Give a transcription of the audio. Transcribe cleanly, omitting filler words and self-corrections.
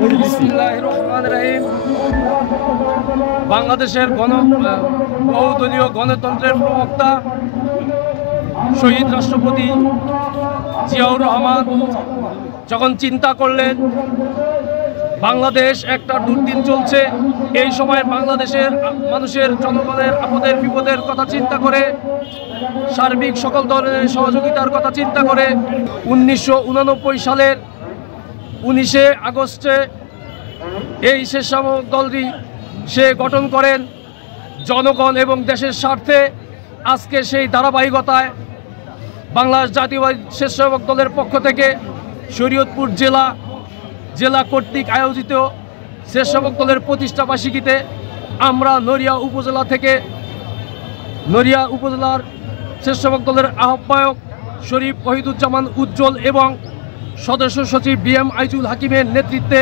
বিসমিল্লাহির রহমানির রহিম। বাংলাদেশের বহুদলীয় গণতন্ত্রের প্রবক্তা শহীদ রাষ্ট্রপতি জিয়াউর রহমান যখন চিন্তা করলেন বাংলাদেশ একটা দুর্দিন চলছে, এই সময় বাংলাদেশের মানুষের জনগণের আপদের বিপদের কথা চিন্তা করে, সার্বিক সকল ধরনের সহযোগিতার কথা চিন্তা করে 1989 সালের 19 আগস্টে এই স্বেচ্ছাসেবক দলটি সে গঠন করেন জনগণ এবং দেশের স্বার্থে। আজকে সেই ধারাবাহিকতায় বাংলাদেশ জাতীয়তাবাদী স্বেচ্ছাসেবক দলের পক্ষ থেকে শরীয়তপুর জেলা কর্তৃক আয়োজিত স্বেচ্ছাসেবক দলের প্রতিষ্ঠাবার্ষিকীতে আমরা নড়িয়া উপজেলার স্বেচ্ছাসেবক দলের আহ্বায়ক শরীফ ওহিদুজ্জামান উজ্জ্বল এবং সদস্য সচিব BM আইজুল হাকিমের নেতৃত্বে